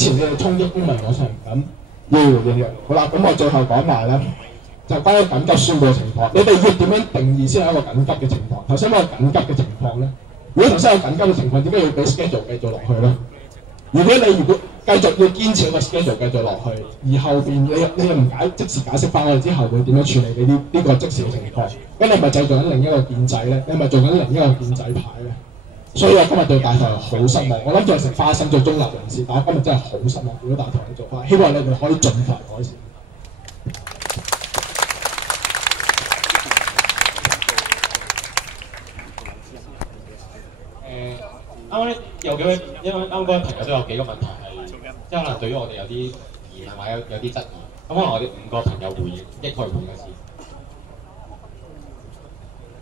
前你哋衝擊公民廣場咁要回應嘅。好啦，咁我最後講埋咧，就關於緊急宣佈嘅情況，你哋要點樣定義先係一個緊急嘅情況？頭先嗰個緊急嘅情況咧，如果頭先有緊急嘅情況，點解要俾 schedule 繼續落去咧？如果繼續要堅持個 schedule 繼續落去，而後邊你又唔即時解釋翻我哋之後會點樣處理你呢個即時嘅情況？咁你咪製造緊另一個建制咧？你咪做緊另一個建制派咧？所以我今日對大台好失望。我諗住係食花生做中立人士，但我今日真係好失望。如果大台嘅做法，希望你哋可以盡快改善。啱啱有幾位，因為啱啱嗰位朋友都有幾個問題係，即係可能對於我哋有啲疑問或者有啲質疑，咁可能我哋5個朋友回應，一概回應一次。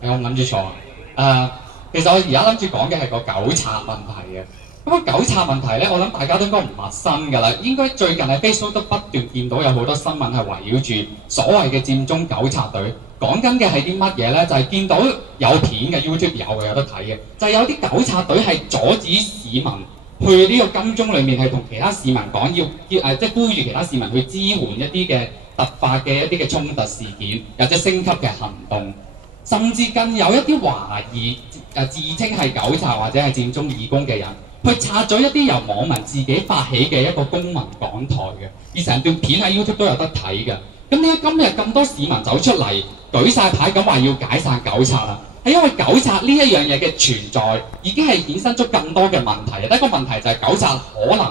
我唔諗住錯其實我而家諗住講嘅係個糾察問題嘅。咁個糾察問題咧，我諗大家都應該唔陌生㗎啦。應該最近喺 Facebook 都不斷見到有好多新聞係圍繞住所謂嘅佔中糾察隊。講緊嘅係啲乜嘢咧？就係見到有片嘅 YouTube 有得睇嘅，就係有啲糾察隊係阻止市民去呢個金鐘裏面係同其他市民講即係呼籲其他市民去支援一啲嘅突發嘅一啲嘅衝突事件，或者升級嘅行動，甚至更有一啲懷疑自稱係糾察或者係佔中義工嘅人，去拆咗一啲由網民自己發起嘅一個公民講台嘅，而成段片喺 YouTube 都有得睇嘅。咁點解今日咁多市民走出嚟舉晒牌咁話要解散糾察啦？係因為糾察呢一樣嘢嘅存在已經係衍生咗更多嘅問題。第一個問題就係糾察可能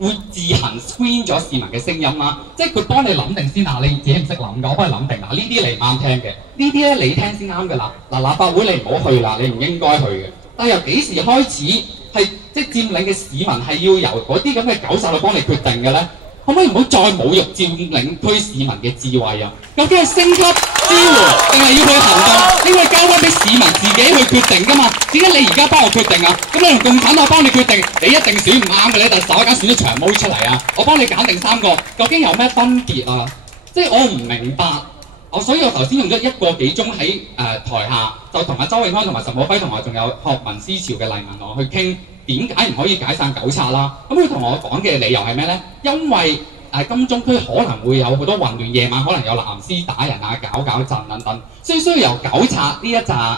會自行 screen 咗市民嘅聲音啦，即係佢幫你諗定先你自己唔識諗㗎，我幫你諗定呢啲你唔啱聽嘅，呢啲咧你聽先啱㗎啦。立法會你唔好去啦，你唔應該去嘅。但係由幾時開始係即係佔領嘅市民係要由嗰啲咁嘅糾察去幫你決定嘅咧？可唔可以唔好再侮辱佔領區市民嘅智慧啊？究竟係升級支援定係要去行動？應該交翻俾市民自己去決定㗎嘛？點解你而家幫我決定啊？咁你同共產黨幫你決定，你一定選唔啱嘅咧，但係稍間選咗長毛出嚟啊！我幫你揀定3個，究竟有咩分別啊？即係我唔明白。所以我頭先用咗1個幾鐘喺台下，就同阿周永康同埋岑敖暉同埋仲有學民思潮嘅黎文昂去傾點解唔可以解散糾察啦。咁佢同我講嘅理由係咩咧？因為金鐘區可能會有好多混亂，夜晚可能有藍絲打人啊、搞震等等，所以需要由糾察呢一紮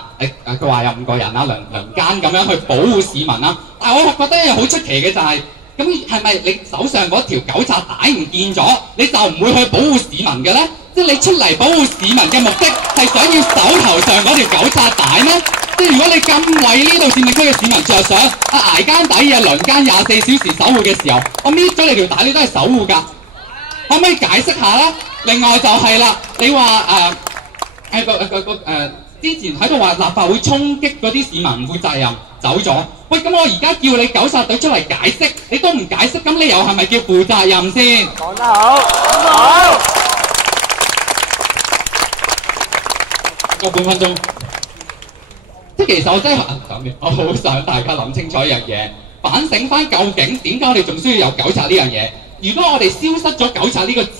佢話有5個人啊輪姦咁樣去保護市民啦。但係我覺得一樣好出奇嘅就係，咁係咪你手上嗰條糾察帶唔見咗，你就唔會去保護市民嘅咧？即係你出嚟保護市民嘅目的係想要手頭上嗰條糾察帶咩？即係如果你咁為呢度佔領區嘅市民着想，捱更抵夜輪姦24小時守護嘅時候，我搣咗你條帶，你都係守護㗎。可唔可以解釋下咧？另外就係啦，你話之前喺度話立法會衝擊嗰啲市民唔負責任走咗，喂咁我而家叫你糾察隊出嚟解釋，你都唔解釋，咁你又係咪叫負責任先？講得好，講得好。個半分鐘，即係其實我真係我好想大家諗清楚一樣嘢，反省翻究竟點解我哋仲需要有糾察呢樣嘢？如果我哋消失咗糾察呢個字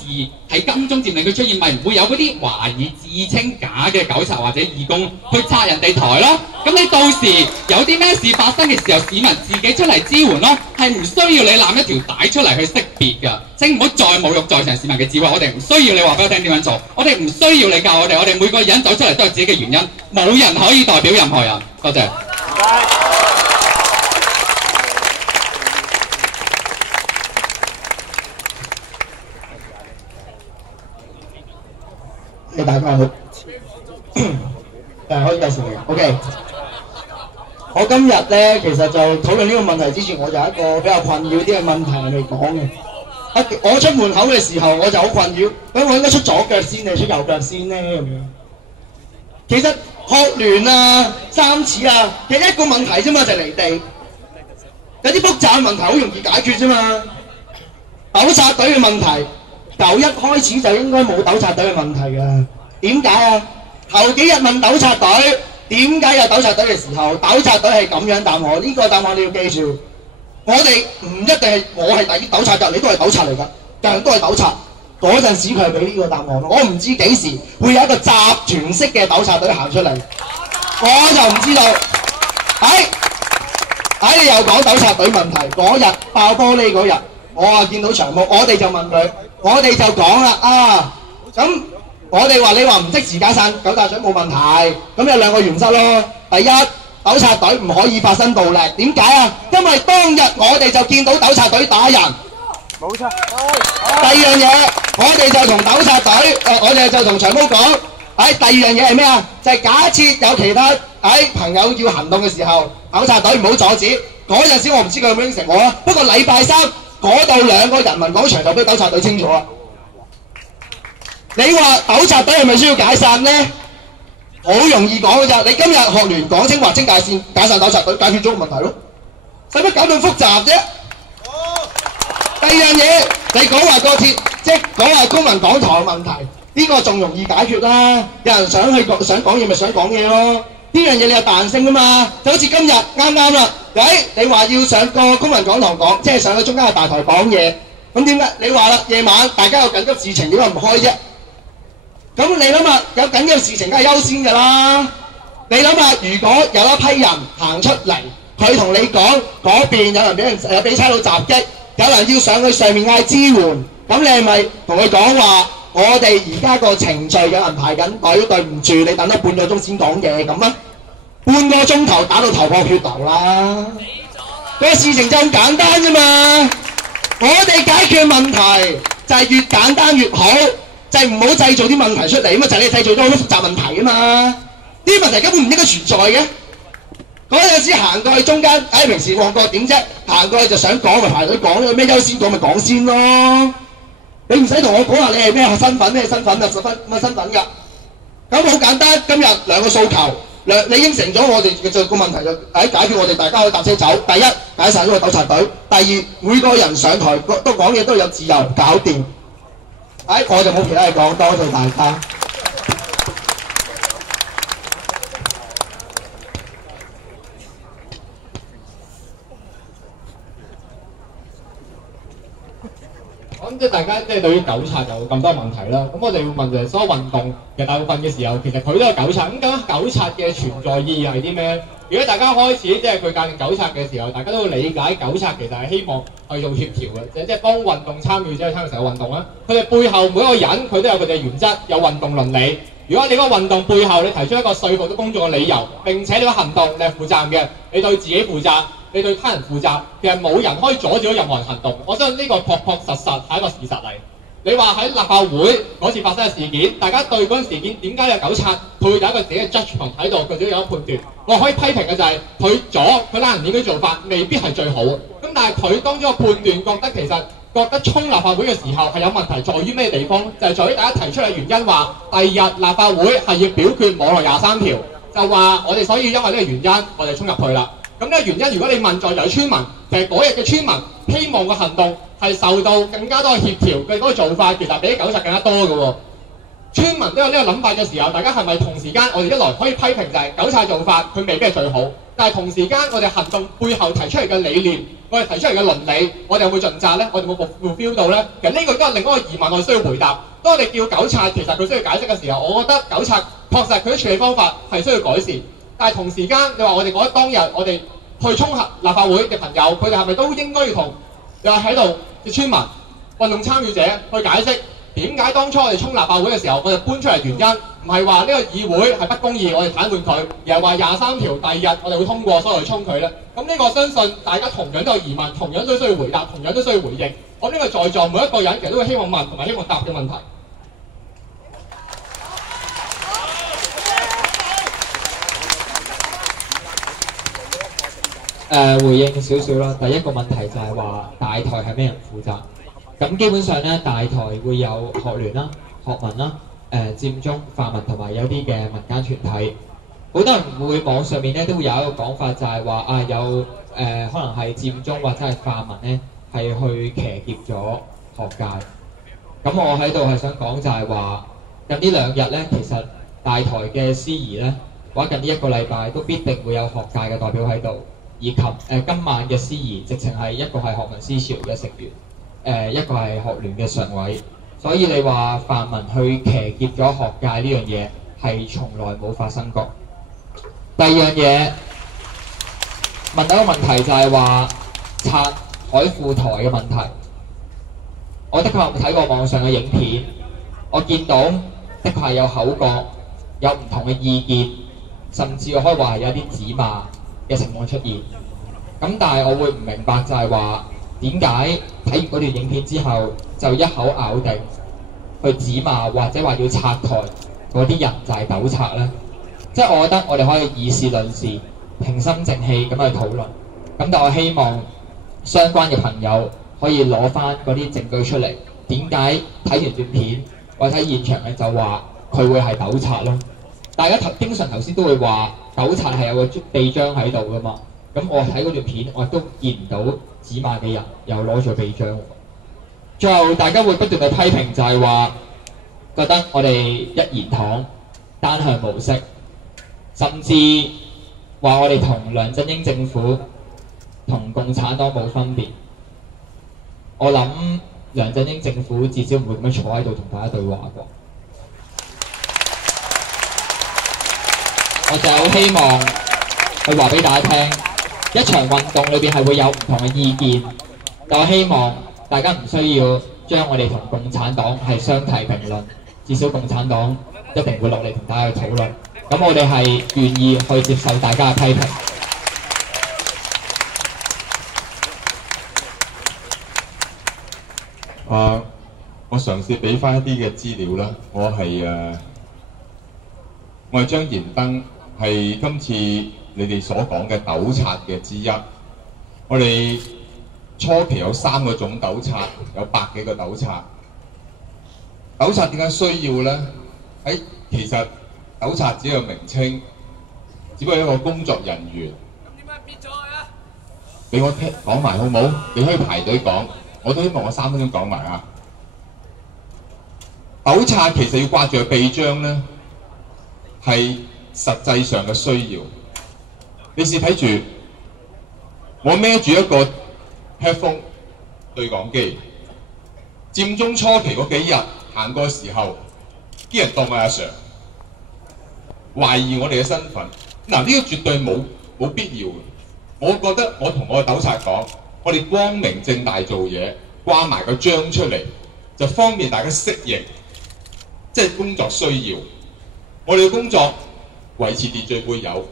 喺金鐘佔領區出現，咪唔會有嗰啲懷疑自稱假嘅糾察或者義工去拆人哋台咯。咁你到時有啲咩事發生嘅時候，市民自己出嚟支援咯，係唔需要你攬一條帶出嚟去識別㗎。請唔好再侮辱在場市民嘅智慧，我哋唔需要你話俾我聽點樣做，我哋唔需要你教我哋，我哋每個人走出嚟都有自己嘅原因，冇人可以代表任何人。多謝。大家好，可以繼續嘅。OK， 我今日咧其實就討論呢個問題之前，我就有一個比較困擾啲嘅問題係未講嘅。我出門口嘅時候我就好困擾，咁我應該出左腳先定出右腳先咧咁樣？其實學聯啊、三似啊，其實一個問題啫嘛，就係離地。有啲複雜嘅問題好容易解決啫嘛。糾察隊嘅問題。由一開始就應該冇糾察隊嘅問題㗎。點解啊？頭幾日問糾察隊點解有糾察隊嘅時候，糾察隊係咁樣答我。呢個答案你要記住。我哋唔一定係我係第一糾察㗎，你都係糾察嚟㗎，人人都係糾察。嗰陣時佢係俾呢個答案，我唔知幾時會有一個集團式嘅糾察隊行出嚟，我就唔知道。你又講糾察隊問題嗰日爆玻璃嗰日。我啊見到長毛，我哋就問佢，我哋就講啦咁我哋話你話唔即時解散九大獎冇問題，咁有兩個原則咯。第一，糾察隊唔可以發生暴力，點解啊？因為當日我哋就見到糾察隊打人。冇錯。第二樣嘢，我哋就同糾察隊，我哋就同長毛講，第二樣嘢係咩啊？就係假設有其他朋友要行動嘅時候，糾察隊唔好阻止。嗰陣時我唔知佢有冇應承我啊。不過禮拜三嗰度兩個人民廣場就俾糾察隊清楚啦。你話糾察隊係咪需要解散呢？好容易講嘅咋，你今日學聯講清劃清界線，解散糾察隊，解決咗個問題咯，使乜搞咁複雜啫？第二樣嘢，你講話個鐵，即係講話公民講台嘅問題，呢個仲容易解決啦。有人想講嘢咪想講嘢咯，呢樣嘢你有彈性啊嘛，就好似今日啱啱啦，你話要上個公民講堂講，即係上去中間嘅大台講嘢，咁點解？你話啦，夜晚大家有緊急事情點解唔開啫？咁你諗下，有緊急事情梗係優先㗎啦。你諗下，如果有一批人行出嚟，佢同你講嗰邊有人俾差佬襲擊，有人要上去上面嗌支援，咁你係咪同佢講話？我哋而家個程序有人排緊隊，對唔住，你等咗半個鐘先講嘢咁啊？半個鐘頭打到頭破血流啦！個事情就咁簡單啫嘛。我哋解決問題就係越簡單越好。就係唔好製造啲問題出嚟，咁就係你製造咗好多複雜問題啊嘛！呢啲問題根本唔應該存在嘅。嗰陣時行過去中間，平時旺角點啫？行過去就想講咪排隊講，有咩優先講咪講先咯。你唔使同我講話你係咩身份咩身份啊，乜身份㗎？咁好簡單，今日兩個訴求，你應承咗我哋就個問題就解決，我哋大家可以搭車走。第一，解散咗個糾察隊；第二，每個人上台都講嘢都有自由，搞掂。我就冇其他嘢講，多謝大家。咁即係大家即係對於糾察有咁多問題啦。咁我哋會問就係所有運動嘅大部分嘅時候，其實佢都有糾察。咁究竟糾察嘅存在意義係啲咩？如果大家開始即係佢界定糾察嘅時候，大家都會理解糾察其實係希望去做協調嘅，即係幫運動參與者去參與成個運動啦。佢哋背後每一個人佢都有佢哋嘅原則，有運動倫理。如果你嗰個運動背後你提出一個說服到公眾嘅理由，並且你個行動你係負責任嘅，你對自己負責，你對他人負責，其實冇人可以阻止到任何人行動。我相信呢個確確實實係一個事實嚟。你話喺立法會嗰次發生嘅事件，大家對嗰陣事件點解有糾察，佢會有一個自己嘅 judgment 喺度，佢自己有一個判斷。我可以批評嘅就係佢拉人鏈嘅做法未必係最好。咁但係佢當中個判斷覺得衝立法會嘅時候係有問題，在於咩地方？就係在於大家提出嘅原因話，第二日立法會係要表決網絡23條，就話我哋所以因為呢個原因，我哋衝入去啦。咁呢個原因，如果你問在村民，其實嗰日嘅村民希望個行動係受到更加多嘅協調嘅嗰個做法，其實比糾察更加多嘅喎。村民都有呢個諗法嘅時候，大家係咪同時間我哋一來可以批評就係糾察做法佢未必係最好，但係同時間我哋行動背後提出嚟嘅理念，我哋提出嚟嘅倫理，我哋有冇盡責呢？我哋有冇 fulfill 到呢？其實呢個都係另一個疑問，我哋需要回答。當我哋叫糾察，其實佢需要解釋嘅時候，我覺得糾察確實佢嘅處理方法係需要改善，但係同時間你話我哋覺得當日我哋去衝立法會嘅朋友，佢哋係咪都應該要同你話喺度嘅村民、運動參與者去解釋點解當初我哋衝立法會嘅時候，我哋搬出嚟原因，唔係話呢個議會係不公義，我哋癱瘓佢，而係話23條第二日我哋會通過，所以我哋衝佢咧。咁呢個相信大家同樣都有疑問，同樣都需要回答，同樣都需要回應。我呢個在座每一個人其實都會希望問同埋希望答嘅問題。回應少少啦。第一個問題就係話大台係咩人負責？咁基本上咧，大台會有學聯啦、學民啦、佔中、泛民同埋有啲嘅民間團體。好多人會網上面咧都會有一個講法，就係話有可能係佔中或者係泛民咧係去騎劫咗學界。咁我喺度係想講就係話近呢兩日咧，其實大台嘅司儀咧，或者近呢一個禮拜都必定會有學界嘅代表喺度。以及今晚嘅司儀，直情係一個係學民思潮嘅成員，一個係學聯嘅常委，所以你話泛民去騎劫咗學界呢樣嘢係從來冇發生過。第二樣嘢問到一個問題就係話拆海富台嘅問題，我的確睇過網上嘅影片，我見到的確係有口角，有唔同嘅意見，甚至我可以話係有啲指罵嘅情況出現。咁但係我會唔明白就係話點解睇完嗰段影片之後就一口咬定去指罵或者話要拆台嗰啲人就係糾察呢？即係我覺得我哋可以以事論事，平心靜氣咁去討論。咁但我希望相關嘅朋友可以攞翻嗰啲證據出嚟。點解睇完段片或者睇現場嘅就話佢會係糾察咯？大家經常頭先都會話糾察係有個臂章喺度噶嘛。咁我睇嗰段片，我都見唔到指罵嘅人又攞咗臂章。最後大家會不斷去批評，就係話覺得我哋一言堂單向模式，甚至話我哋同梁振英政府同共產黨冇分別。我諗梁振英政府至少唔會咁樣坐喺度同大家對話啩。我就好希望去話俾大家聽。一場運動裏邊係會有唔同嘅意見，但我希望大家唔需要將我哋同共產黨係相提並論，至少共產黨一定會落嚟同大家去討論。咁我哋係願意去接受大家嘅批評。我嘗試俾翻一啲嘅資料啦。我係張賢登，係今次你哋所講嘅糾察嘅之一。我哋初期有3個種糾察，有100幾個糾察。糾察點解需要呢？其實糾察只係個名稱，只不過一個工作人員。咁點解撇咗佢啊？俾我講埋好冇？你可以排隊講，我都希望我3分鐘講埋啊。糾察其實要掛住個臂章呢，係實際上嘅需要。你試睇住，我孭住一個 headphone 對講機，佔中初期嗰幾日行過嘅時候，啲人當我阿 Sir， 懷疑我哋嘅身份。嗱，呢個絕對冇必要嘅。我覺得我同我嘅糾察講，我哋光明正大做嘢，掛埋個章出嚟，就方便大家適應，即係工作需要。我哋嘅工作維持秩序會有。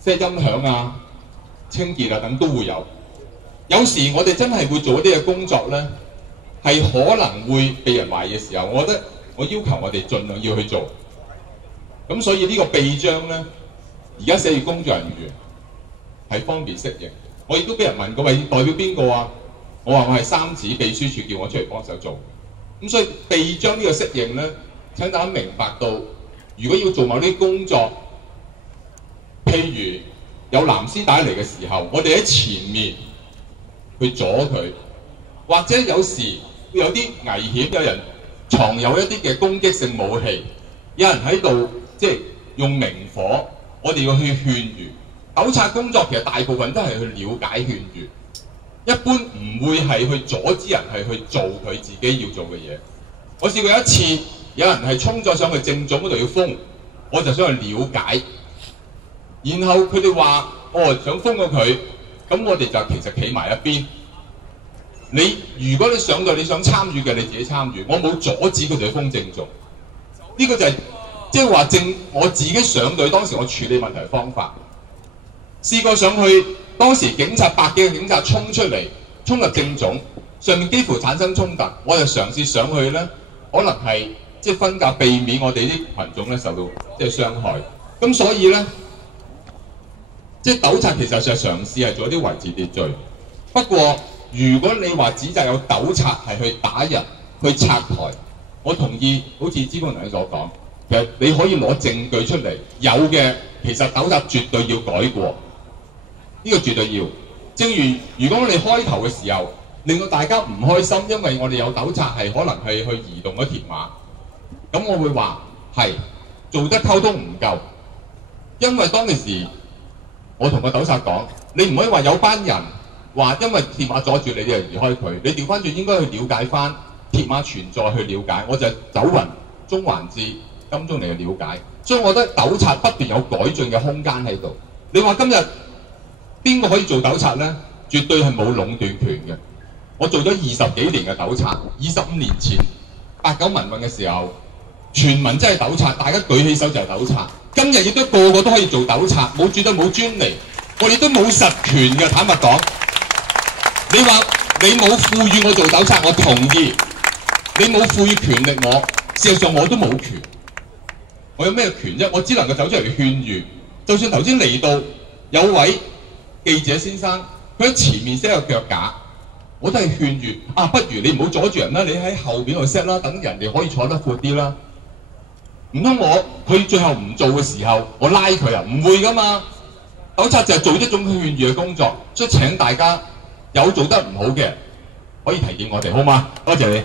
即係音響啊、清潔啊等都會有。有時我哋真係會做一啲嘅工作呢，係可能會被人懷疑嘅時候，我覺得我要求我哋盡量要去做。咁所以呢個臂章呢，而家寫住工作人員係方便適應。我亦都俾人問過，喂，代表邊個啊？我話我係3子秘書處叫我出嚟幫手做。咁所以臂章呢個適應呢，請大家明白到，如果要做某啲工作，譬如有藍絲帶嚟嘅時候，我哋喺前面去阻佢，或者有時會有啲危險，有人藏有一啲嘅攻擊性武器，有人喺度即係用明火，我哋要去勸喻。糾察工作其實大部分都係去了解勸喻，一般唔會係去阻止人係去做佢自己要做嘅嘢。我試過有一次，有人係衝咗上去政總嗰度要封，我就想去了解。然後佢哋話：想封過佢，咁我哋就其實企埋一邊。如果你上到你想參與嘅，你自己參與，我冇阻止佢哋去封政總。呢個就係即係話我自己上隊當時我處理問題方法。試過上去，當時100幾個警察衝出嚟，衝入政總，上面幾乎產生衝突，我就嘗試上去呢，可能係即係分隔，避免我哋啲群眾咧受到即係傷害。咁所以呢，即係糾察其實係嘗試係做一啲維持秩序。不過如果你話指責有糾察係去打人、去拆台，我同意，好似資方同你所講，其實你可以攞證據出嚟，有嘅其實糾察絕對要改過。呢個絕對要。正如果我哋開頭嘅時候令到大家唔開心，因為我哋有糾察係可能係去移動咗鐵馬，咁我會話係做得溝通唔夠，因為當其時我同個糾察講，你唔可以話有班人話因為鐵馬阻住你哋就移開佢，你調翻轉應該去了解翻鐵馬存在去了解，我就走勻中環至金鐘嚟去了解，所以我覺得糾察不斷有改進嘅空間喺度。你話今日邊個可以做糾察呢？絕對係冇壟斷權嘅。我做咗20幾年嘅糾察，25年前8、9民運嘅時候，全民真係糾察，大家舉起手就係糾察。今日亦都個個都可以做糾察，冇絕對冇專利，我哋都冇實權嘅。坦白講，你話你冇賦予我做糾察，我同意。你冇賦予權力我，事實上我都冇權。我有咩權啫？我只能夠走出嚟勸喻。就算頭先嚟到有位記者先生，佢喺前面 set 個腳架，我都係勸喻啊，不如你唔好阻住人啦，你喺後邊度 set 啦，等人哋可以坐得闊啲啦。唔通佢最後唔做嘅時候，我拉佢啊？唔會噶嘛。糾察就係做一種勸喻嘅工作，所以請大家有做得唔好嘅可以提點我哋，好嗎？多謝你。